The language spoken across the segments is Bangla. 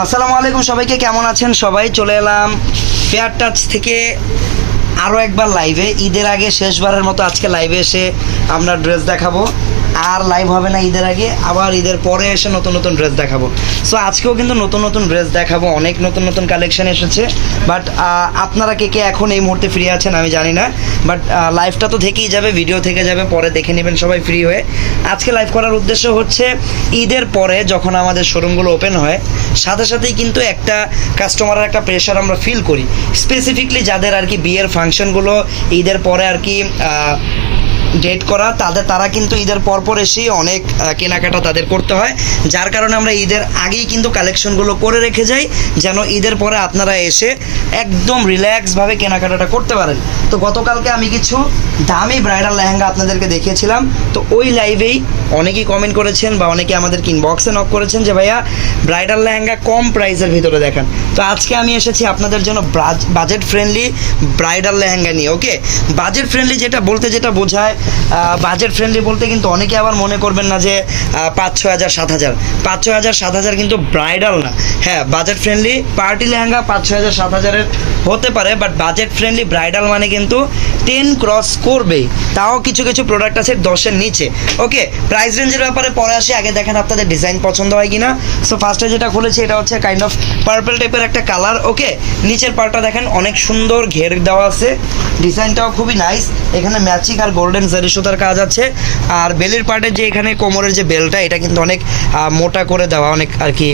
আসসালামু আলাইকুম সবাইকে, কেমন আছেন সবাই? চলে এলাম ফেয়ার টাচ থেকে আরও একবার লাইভে। ঈদের আগে শেষবারের মতো আজকে লাইভে এসে আমরা ড্রেস দেখাবো। আর লাইভ হবে না ঈদের আগে, আবার ঈদের পরে এসে নতুন নতুন ড্রেস দেখাবো। সো আজকেও কিন্তু নতুন নতুন ড্রেস দেখাবো, অনেক নতুন নতুন কালেকশন এসেছে। বাট আপনারা কে কে এখন এই মুহূর্তে ফ্রি আছেন আমি জানি না, বাট লাইভটা তো থেকেই যাবে, ভিডিও থেকে যাবে, পরে দেখে নেবেন সবাই ফ্রি হয়ে। আজকে লাইভ করার উদ্দেশ্য হচ্ছে ঈদের পরে যখন আমাদের শোরুমগুলো ওপেন হয় সাথে সাথেই কিন্তু একটা কাস্টমারের একটা প্রেশার আমরা ফিল করি, স্পেসিফিকলি যাদের আর কি বিয়ের ফাংশনগুলো ঈদের পরে আর কি ডেট করা, তারা কিন্তু ঈদের পরপর এসেই অনেক কেনাকাটা তাদের করতে হয়, যার কারণে আমরা ঈদের আগেই কিন্তু কালেকশনগুলো করে রেখে যাই যেন ঈদের পরে আপনারা এসে একদম রিল্যাক্সভাবে কেনাকাটাটা করতে পারেন। তো গতকালকে আমি কিছু দামি ব্রাইডাল লেহেঙ্গা আপনাদেরকে দেখিয়েছিলাম, তো ওই লাইভেই অনেকেই কমেন্ট করেছেন বা অনেকে আমাদের ইনবক্সে নক করেছেন যে ভাইয়া ব্রাইডাল লেহেঙ্গা কম প্রাইসের ভিতরে দেখান। তো আজকে আমি এসেছি আপনাদের জন্য বাজেট ফ্রেন্ডলি ব্রাইডাল লেহেঙ্গা নিয়ে। ওকে, বাজেট ফ্রেন্ডলি যেটা বোঝায়, বাজেট ফ্রেন্ডলি বলতে কিন্তু অনেকে আবার মনে করবেন না যে 5-6 হাজার 7 হাজার, 5-6 হাজার 7 হাজার কিন্তু ব্রাইডাল না। হ্যাঁ, বাজেট ফ্রেন্ডলি পার্টি লেহেঙ্গা 5-6 হাজার 7 হাজারের হতে পারে, বাট বাজেট ফ্রেন্ডলি ব্রাইডাল মানে কিন্তু 10 ক্রস করবেই। তাও কিছু কিছু প্রোডাক্ট আছে 10-এর নিচে। ওকে, প্রাইস রেঞ্জের ব্যাপারে পরে আসি, আগে দেখেন আপনাদের ডিজাইন পছন্দ হয় কিনা। সো ফার্স্টে যেটা খুলেছি এটা হচ্ছে কাইন্ড অফ পার্পল টাইপের একটা কালার। ওকে, নিচের পার্টটা দেখেন অনেক সুন্দর ঘের দেওয়া আছে, ডিজাইনটাও খুবই নাইস। এখানে ম্যাচিং আর গোল্ডেন জারি সুতার কাজ আছে। আর বেলির পার্টের যে এখানে কোমরের যে বেলটা, এটা কিন্তু অনেক মোটা করে দেওয়া, অনেক আর কি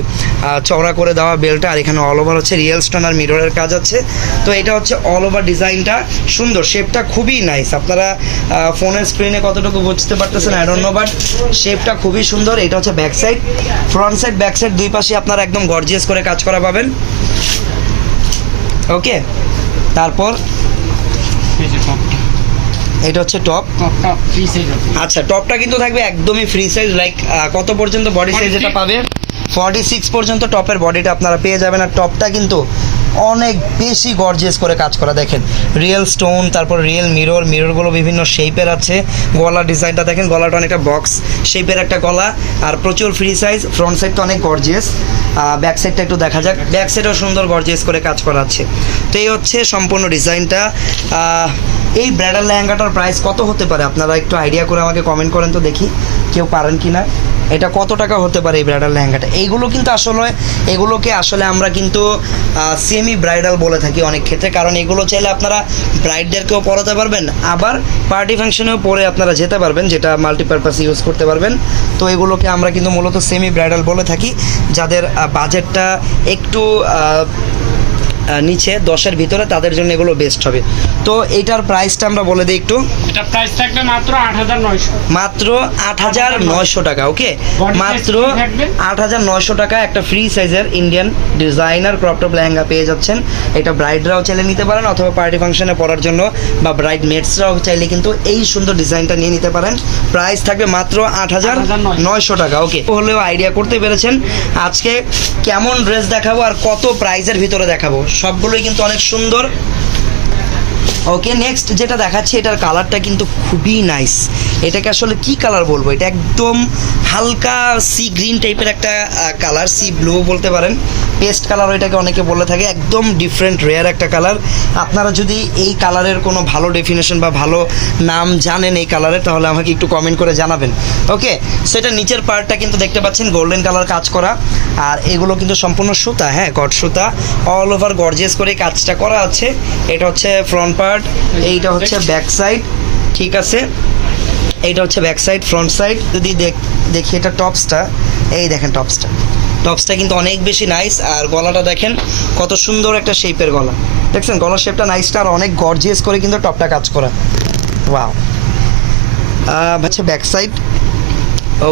চওড়া করে দেওয়া বেলটা। আর এখানে অল ওভার হচ্ছে রিয়েল স্টোন আর মিররের কাজ আছে। তো এটা হচ্ছে অল ওভার ডিজাইনটা সুন্দর, শেপটা খুবই নাইস। আপনারা ফোনের স্ক্রিনে কতটুকু বুঝতে পারতেছেন আই ডোন্ট নো, বাট শেপটা খুবই সুন্দর। এটা হচ্ছে back side, front side, back side দুই পাশে আপনারা একদম গর্জিয়াস করে কাজ করা পাবেন। ওকে, তারপর এটা হচ্ছে টপ। আচ্ছা, টপটা কিন্তু থাকবে একদমই ফ্রি সাইজ, লাইক কত পর্যন্ত বডি সাইজ এটা পাবে? 46 পর্যন্ত টপের বডিটা আপনারা পেয়ে যাবেন। আর টপটা কিন্তু অনেক বেশি গর্জিয়াস করে কাজ করা, দেখেন রিয়েল স্টোন, তারপর রিয়েল মিররগুলো বিভিন্ন শেপের আছে। গলার ডিজাইনটা দেখেন, গলাটা অনেকটা বক্স শেপের একটা গলা, আর প্রচুর ফ্রি সাইজ। ফ্রন্ট সাইডটা অনেক গর্জিয়াস, ব্যাক সাইডটা একটু দেখা যাক। ব্যাক সাইডেও সুন্দর গর্জিয়াস করে কাজ করা আছে। তো এই হচ্ছে সম্পূর্ণ ডিজাইনটা। এই ব্রাইডাল লেহেঙ্গাটার প্রাইস কত হতে পারে আপনারা একটু আইডিয়া করে আমাকে কমেন্ট করেন তো দেখি কেউ পারেন কি না। এটা কত টাকা হতে পারে এই ব্রাইডাল লেহেঙ্গাটা? এগুলোকে আসলে আমরা কিন্তু সেমি ব্রাইডাল বলে থাকি অনেক ক্ষেত্রে, কারণ এগুলো চাইলে আপনারা ব্রাইডদেরকেও পরাতে পারবেন, আবার পার্টি ফাংশনেও পরে আপনারা যেতে পারবেন, যেটা মাল্টিপারপাস ইউজ করতে পারবেন। তো এগুলোকে আমরা কিন্তু মূলত সেমি ব্রাইডাল বলে থাকি, যাদের বাজেটটা একটু নিচে 10-এর ভিতরে, তাদের জন্য এগুলো বেস্ট হবে। তো এইটার প্রাইসটা আমরা বলে দিই একটু। এটা প্রাইস থাকবে মাত্র 8,900, মাত্র 8,900 টাকা। ওকে, মাত্র 8,900 টাকা একটা ফ্রি সাইজের ইন্ডিয়ান ডিজাইনার ক্রপটপ লেহেঙ্গা পেয়ে যাচ্ছেন। এটা ব্রাইডরাও চাইলে নিতে পারেন, অথবা পার্টি ফাংশনে পরার জন্য বা ব্রাইড মেটসরাও চাইলে কিন্তু এই সুন্দর ডিজাইনটা নিয়ে নিতে পারেন। প্রাইস থাকবে মাত্র 8,900 টাকা। ওকে, হলেও আইডিয়া করতে পেরেছেন আজকে কেমন ড্রেস দেখাবো আর কত প্রাইসের ভিতরে দেখাবো, সবগুলোই কিন্তু অনেক সুন্দর। ওকে, নেক্সট যেটা দেখাচ্ছি এটার কালারটা কিন্তু খুবই নাইস। এটাকে আসলে কি কালার বলবো, এটা একদম হালকা সি গ্রিন টাইপের একটা কালার, সি ব্লু বলতে পারেন, পেস্ট কালার এটাকে অনেকে বলে থাকে। একদম ডিফারেন্ট রেয়ার একটা কালার। আপনারা যদি এই কালারের কোনো ভালো ডেফিনেশন বা ভালো নাম জানেন এই কালারের, তাহলে আমাকে একটু কমেন্ট করে জানাবেন। ওকে, সেটা নিচের পার্টটা কিন্তু দেখতে পাচ্ছেন গোল্ডেন কালার কাজ করা, আর এগুলো কিন্তু সম্পূর্ণ সুতা, হ্যাঁ কট সুতা, অল ওভার গর্জিয়াস করে কাজটা করা আছে। এটা হচ্ছে ফ্রন্ট পার্ট, এইটা হচ্ছে ব্যাক সাইড, ঠিক আছে, এইটা হচ্ছে ব্যাক সাইড। ফ্রন্ট সাইড যদি দেখি এটা টপসটা, এই দেখেন টপসটা কিন্তু অনেক বেশি নাইস। আর গলাটা দেখেন কত সুন্দর একটা শেপের গলা, দেখছেন গলার শেপটা নাইসটা, আর অনেক গর্জিয়াস করে কিন্তু টপটা কাজ করা। ওয়াও, হচ্ছে ব্যাক সাইড।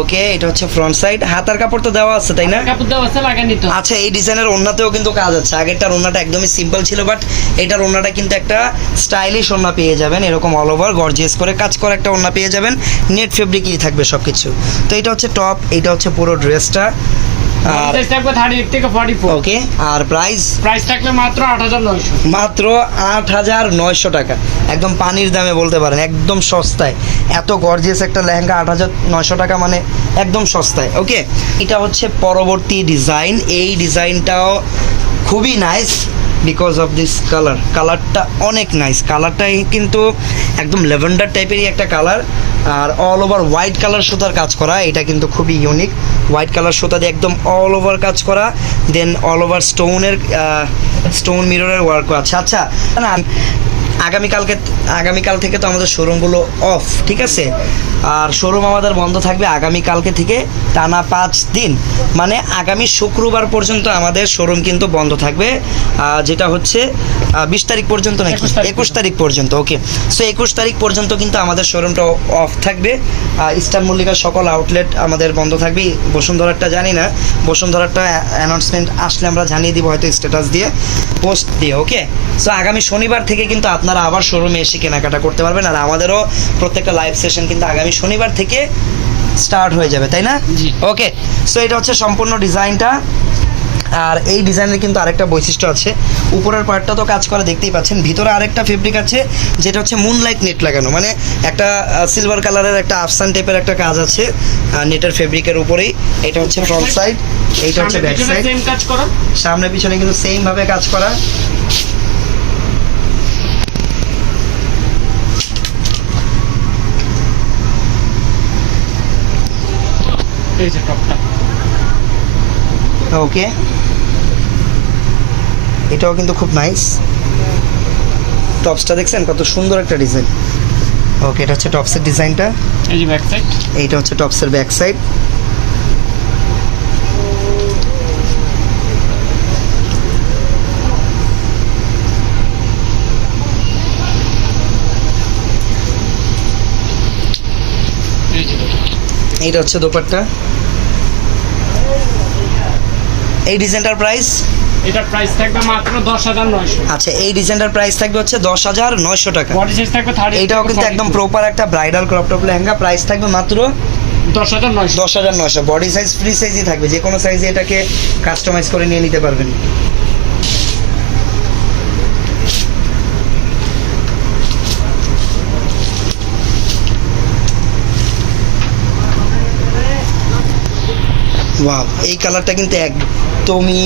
ওকে, এটা হচ্ছে ফ্রন্ট সাইড। হাতার কাপড় তো দেওয়া আছে তাই না? কাপড় দেওয়া আছে, লাগানি তো। আচ্ছা, এই ডিজাইনের ওড়নাতেও কিন্তু কাজ আছে। আগেরটার ওড়নাটা একদমই সিম্পল ছিল, বাট এটার ওড়নাটা কিন্তু একটা স্টাইলিশ ওড়না পেয়ে যাবেন, এরকম অল ওভার গর্জিয়াস করে কাজ করা একটা ওড়না পেয়ে যাবেন। নেট ফেব্রিকই থাকবে সব কিছু। তো এটা হচ্ছে টপ, এটা হচ্ছে পুরো ড্রেসটা। আর সাইজ থাকবে 38 থেকে 44। ওকে, আর প্রাইস প্রাইস থাকবে মাত্র 8900। মাত্র 8,900 টাকা, একদম পানির দামে বলতে পারেন, একদম সস্তায়। এত গর্জিয়াস একটা লেহেঙ্গা 8,900 টাকা মানে একদম সস্তায়। ওকে, এটা হচ্ছে পরবর্তী ডিজাইন। এই ডিজাইনটাও খুবই নাইস বিকজ অফ দিস কালারটা অনেক নাইস। কালারটাই কিন্তু একদম ল্যাভেন্ডার টাইপেরই একটা কালার, আর অল ওভার হোয়াইট কালার সুতার কাজ করা। এটা কিন্তু খুবই ইউনিক, হোয়াইট কালার সুতা দিয়ে একদম অল ওভার কাজ করা, দেন অল ওভার স্টোন মিররের ওয়ার্কও আছে। আচ্ছা না, আগামীকাল থেকে তো আমাদের শোরুমগুলো অফ, ঠিক আছে? আর শোরুম আমাদের বন্ধ থাকবে আগামীকালকে থেকে টানা 5 দিন, মানে আগামী শুক্রবার পর্যন্ত আমাদের শোরুম কিন্তু বন্ধ থাকবে, যেটা হচ্ছে 20 তারিখ পর্যন্ত নাকি 21 তারিখ পর্যন্ত। ওকে, সো 21 তারিখ পর্যন্ত কিন্তু আমাদের শোরুমটা অফ থাকবে। ইস্টার্ন মল্লিকার সকল আউটলেট আমাদের বন্ধ থাকবে। বসুন্ধরাটা জানি না, বসুন্ধরাটা অ্যানাউন্সমেন্ট আসলে আমরা জানিয়ে দিব হয়তো স্ট্যাটাস দিয়ে, পোস্ট দিয়ে। ওকে, সো আগামী শনিবার থেকে কিন্তু আপনারা আবার শোরুমে এসে কেনাকাটা করতে পারবেন। আর আমাদেরও প্রত্যেকটা লাইভ সেশন কিন্তু আগামী শনিবার থেকে স্টার্ট হয়ে যাবে, তাই না? জি। ওকে, সো এটা হচ্ছে সম্পূর্ণ ডিজাইনটা। আর এই ডিজাইনের কিন্তু আরেকটা বৈশিষ্ট্য আছে, উপরের পার্টটা তো কাজ করা দেখতেই পাচ্ছেন, ভিতরে আরেকটা ফেব্রিক আছে যেটা হচ্ছে মুনলাইট নেট লাগানো, মানে একটা সিলভার কালারের একটা আফসান টাইপের একটা কাজ আছে নেটের ফেব্রিকের উপরেই। এটা হচ্ছে ফ্রন্ট সাইড, এইটা হচ্ছে ব্যাক সাইড। সেম কাজ করা, সামনে পিছনে কিন্তু সেম ভাবে কাজ করা। এই যে টপটা। ওকে, এটাও কিন্তু খুব নাইস। টপসটা দেখছেন কত সুন্দর একটা ডিজাইন। ওকে, এটা হচ্ছে টপসের ডিজাইনটা, এই যে ব্যাক সাইড। এইটা হচ্ছে টপসের ব্যাক সাইড। এই যে এইটা হচ্ছে দোপাট্টা। এই ডিজাইনটার প্রাইস, এটার প্রাইস থাকবে মাত্র 10900। আচ্ছা, এই ডিজাইনটার প্রাইস থাকবে হচ্ছে 10,900 টাকা। বডি সাইজ থাকবে 30। এইটাও কিন্তু একদম প্রপার একটা bridal crop top lehenga, price থাকবে মাত্র 10900। 10,900। বডি সাইজ ফ্রি সাইজই থাকবে, যে কোনো সাইজে এটাকে কাস্টমাইজ করে নিয়ে নিতে পারবেন। ওয়াও, এই কালারটা কিন্তু একদমই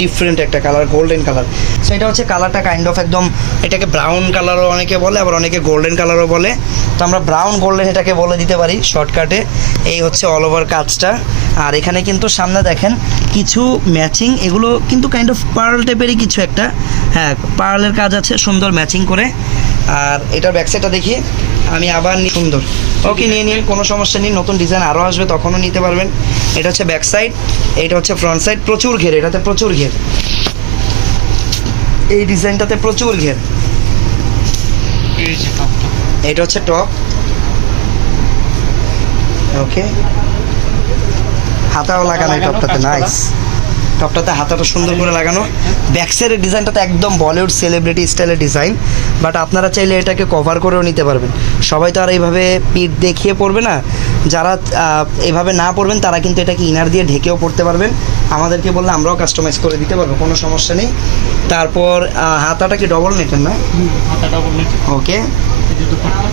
ডিফারেন্ট একটা কালার, গোল্ডেন কালার। সো এটা হচ্ছে কালারটা কাইন্ড অফ একদম, এটাকে ব্রাউন কালারও অনেকে বলে, আবার অনেকে গোল্ডেন কালারও বলে। তো আমরা ব্রাউন গোল্ডেন এটাকে বলে দিতে পারি শর্টকাটে। এই হচ্ছে অল ওভার কাজটা। আর এখানে কিন্তু সামনে দেখেন কিছু ম্যাচিং, এগুলো কিন্তু কাইন্ড অফ পার্ল টাইপেরই কিছু একটা, হ্যাঁ পার্লের কাজ আছে সুন্দর ম্যাচিং করে। আর এটার ব্যাকসাইডটা দেখি আমি আবার সুন্দর। ওকে, নিয়ে নিন, কোনো সমস্যা নেই, নতুন ডিজাইন আরও আসবে তখনও নিতে পারবেন। এটা হচ্ছে ব্যাক সাইড, এইটা হচ্ছে ফ্রন্ট সাইড। প্রচুর ঘের, এটাতে প্রচুর ঘের, এই ডিজাইনটাতে প্রচুর ঘের। এই যে টপটা। এটা হচ্ছে টপ। ওকে, হাতাও লাগানো এই টপটাতে, নাইস। টপটাতে হাতাটা সুন্দর করে লাগানো। ব্যাকসাইডের ডিজাইনটাতে একদম বলিউড সেলিব্রিটি স্টাইলের ডিজাইন, বাট আপনারা চাইলে এটাকে কভার করেও নিতে পারবেন। সবাই তো আর এইভাবে পিঠ দেখিয়ে পড়বে না, যারা এভাবে না পড়বেন তারা কিন্তু এটাকে ইনার দিয়ে ঢেকেও পড়তে পারবেন। আমাদেরকে বললে আমরাও কাস্টমাইজ করে দিতে পারবো, কোনো সমস্যা নেই। তারপর হাতাটা কি ডবল নেটের না? হাতা ডবল নেট। ওকে, এই যে দুপাট্টা।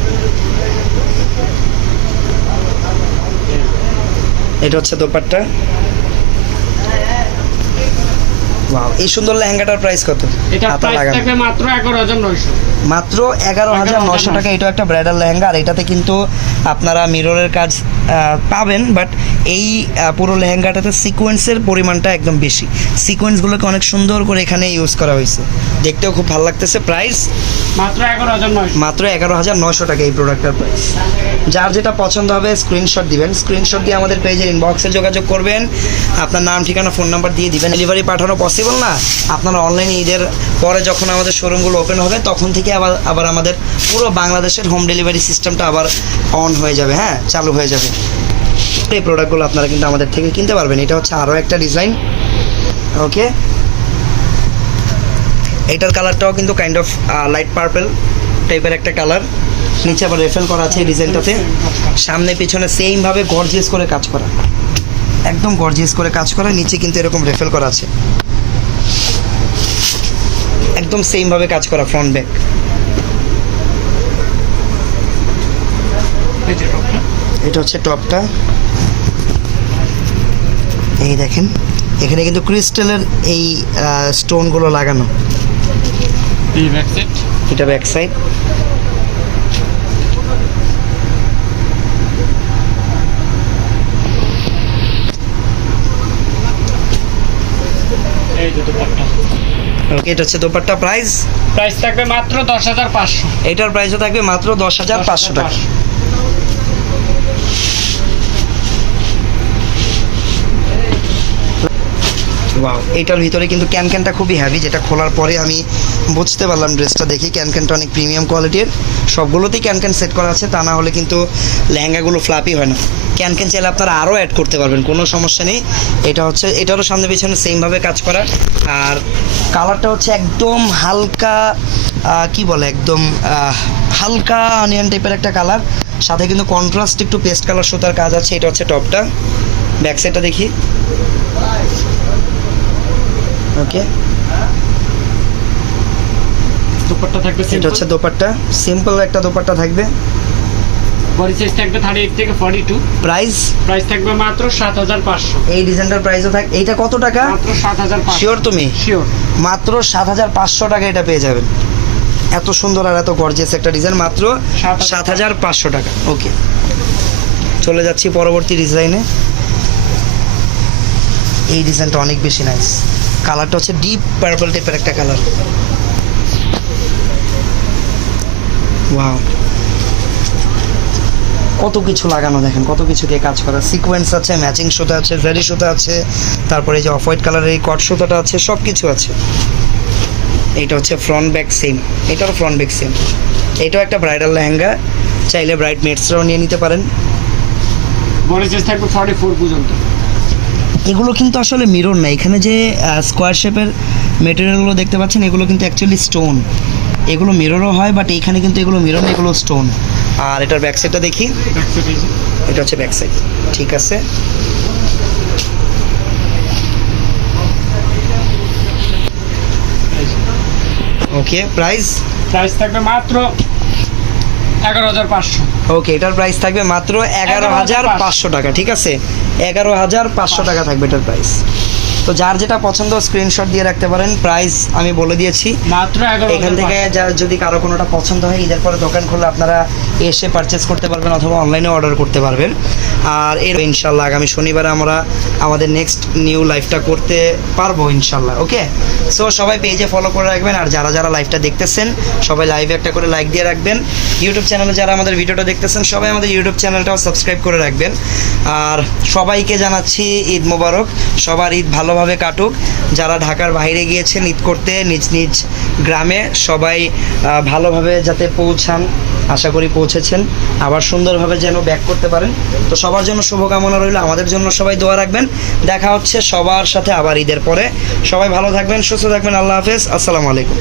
এটা হচ্ছে দোপাট্টা। ওয়াও, এই সুন্দর লেহেঙ্গাটার প্রাইস কত? এটা হাতা প্রাইস লাগানো থাকবে মাত্র 11900। মাত্র 11,900 টাকা। এটা একটা ব্রাইডাল লেহেঙ্গা, আর এটাতে কিন্তু আপনারা মিররের কাজ পাবেন, বাট এই পুরো লেহেঙ্গাটাতে সিকোয়েন্সের পরিমাণটা একদম বেশি। সিকোয়েন্সগুলোকে অনেক সুন্দর করে এখানে ইউজ করা হয়েছে, দেখতেও খুব ভালো লাগতেছে। প্রাইস মাত্র 11900। মাত্র 11,900 টাকা এই প্রোডাক্টটার প্রাইস। যার যেটা পছন্দ হবে স্ক্রিনশট দিবেন, স্ক্রিনশট দিয়ে আমাদের পেজের ইনবক্সে যোগাযোগ করবেন, আপনার নাম ঠিকানা ফোন নাম্বার দিয়ে দিবেন। ডেলিভারি পাঠানো পসিবল না, আপনারা অনলাইনে ঈদের পরে যখন আমাদের শোরুমগুলো ওপেন হবে তখন থেকে আবার আমাদের পুরো বাংলাদেশের হোম ডেলিভারি সিস্টেমটা আবার অন হয়ে যাবে, হ্যাঁ চালু হয়ে যাবে। এই প্রোডাক্টগুলো আপনারা কিন্তু আমাদের থেকে কিনতে পারবেন। এটা হচ্ছে আরও একটা ডিজাইন। ওকে, এটার কালারটাও কিন্তু কাইন্ড অফ লাইট পার্পল টাইপের একটা কালার। নিচে আবার রেফেল করা আছে এই ডিজাইনটাতে, সামনে পিছনে সেমভাবে গর্জিয়াস করে কাজ করা। একদম গর্জিয়াস করে কাজ করা, নিচে কিন্তু এরকম রেফেল করা আছে, একদম সেম ভাবে কাজ করা ফ্রন্ট ব্যাক। এই যে টপটা। এটা হচ্ছে টপটা, এই দেখেন এখানে কিন্তু ক্রিস্টালের এই স্টোনগুলো লাগানো। এই ব্যাক সাইড। এটা ব্যাক সাইড। এই যে দুপাট্টা। ওকে, এটা হচ্ছে দোপাট্টা। প্রাইস প্রাইস থাকবে মাত্র 10,500। এটার প্রাইসও থাকবে মাত্র 10,500 টাকা। ওয়াও, এটার ভিতরে কিন্তু ক্যানক্যানটা খুবই হ্যাভি, যেটা খোলার পরে আমি বুঝতে পারলাম ড্রেসটা দেখি ক্যানক্যানটা অনেক প্রিমিয়াম কোয়ালিটির। সবগুলোতেই ক্যানক্যান সেট করা আছে, তা না হলে কিন্তু লেহেঙ্গাগুলো ফ্লাপি হয় না। ক্যানক্যান চাইলে আপনারা আরও অ্যাড করতে পারবেন, কোনো সমস্যা নেই। এটা হচ্ছে, এটারও সামনে পিছনে সেমভাবে কাজ করা। আর কালারটা হচ্ছে একদম হালকা কি বলে, একদম হালকা অনিয়ন টাইপের একটা কালার, সাথে কিন্তু কন্ট্রাস্ট একটু পেস্ট কালার সুতার কাজ আছে। এটা হচ্ছে টপটা। ব্যাক সাইডটা দেখি। ওকে, দুপাট্টা থাকবে এটা হচ্ছে দোপাট্টা, সিম্পল একটা দোপাট্টা থাকবে। বডি সাইজ থাকবে 38 থেকে 42। প্রাইস প্রাইস থাকবে মাত্র 7,500। এই ডিজাইনটার প্রাইসও থাক। এইটা কত টাকা? মাত্র 7,500। শিওর তুমি? শিওর। মাত্র 7,500 টাকা এটা পেয়ে যাবেন। এত সুন্দর আর এত গর্জিয়াস একটা ডিজাইন, মাত্র 7,500 টাকা। ওকে, চলে যাচ্ছি পরবর্তী ডিজাইনে। এই ডিজাইনটা অনেক বেশি নাইস, কালারটা হচ্ছে ডিপ পার্পল টাইপের একটা কালার। ওয়াও, কত কিছু লাগানো, দেখেন কত কিছু দিয়ে কাজ করা। সিকোয়েন্স আছে, ম্যাচিং সুতা আছে, জারি সুতা আছে, তারপরে এই যে অফ হোয়াইট কালারের এই কট সুতাটা আছে, সব কিছু আছে। এইটা হচ্ছে ফ্রন্ট ব্যাক সেম, এটারও ফ্রন্ট ব্যাক সেম। এটাও একটা ব্রাইডাল লেহেঙ্গা, চাইলে ব্রাইড মেটসরাও নিয়ে নিতে পারেন। বডি সাইজ থাকবে 44 পর্যন্ত। এগুলো কিন্তু আসলে মিরর না, এখানে যে স্কোয়ার শেপের মেটেরিয়ালগুলো দেখতে পাচ্ছেন এগুলো কিন্তু অ্যাকচুয়ালি স্টোন। এগুলো মিররও হয়, বাট এইখানে কিন্তু এগুলো মিরর না, এগুলো স্টোন। আর এটার ব্যাক সাইডটা দেখি। ব্যাক সাইড এই যে। এটা হচ্ছে ব্যাক সাইড, ঠিক আছে। এই যে। ওকে, প্রাইস? প্রাইস থাকবে মাত্র 11,500। ওকে, এটার প্রাইস থাকবে মাত্র 11,500 টাকা, ঠিক আছে। 11,500 টাকা থাকবে এটার প্রাইস। তো যার যেটা পছন্দ স্ক্রিনশট দিয়ে রাখতে পারেন। প্রাইস আমি বলে দিয়েছি। মাত্র 11,500। এখান থেকে যদি কারো কোনোটা পছন্দ হয়, ঈদের পরে দোকান খুললে আপনারা এসে পারচেস করতে পারবেন অথবা অনলাইনে অর্ডার করতে পারবেন। আর এর ইনশাল্লাহ আগামী শনিবারে আমরা আমাদের নেক্সট নিউ লাইভটা করতে পারবো ইনশাল্লাহ। ওকে, সো সবাই পেজে ফলো করে রাখবেন, আর যারা যারা লাইভটা দেখতেছেন সবাই লাইভে একটা করে লাইক দিয়ে রাখবেন। ইউটিউব চ্যানেলে যারা আমাদের ভিডিওটা দেখতেছেন সবাই আমাদের ইউটিউব চ্যানেলটাও সাবস্ক্রাইব করে রাখবেন। আর সবাইকে জানাচ্ছি ঈদ মোবারক, সবার ঈদ ভালোভাবে কাটুক। যারা ঢাকার বাইরে গিয়েছেন ঈদ করতে নিজ নিজ গ্রামে, সবাই ভালোভাবে যাতে পৌঁছান, আশা করি পৌঁছেছেন। আবার সুন্দরভাবে যেন ব্যাক করতে পারেন। তো সবার জন্য শুভকামনা রইল, আমাদের জন্য সবাই দোয়া রাখবেন। দেখা হচ্ছে সবার সাথে আবার ঈদের পরে। সবাই ভালো থাকবেন, সুস্থ থাকবেন। আল্লাহ হাফেজ, আসসালামু আলাইকুম।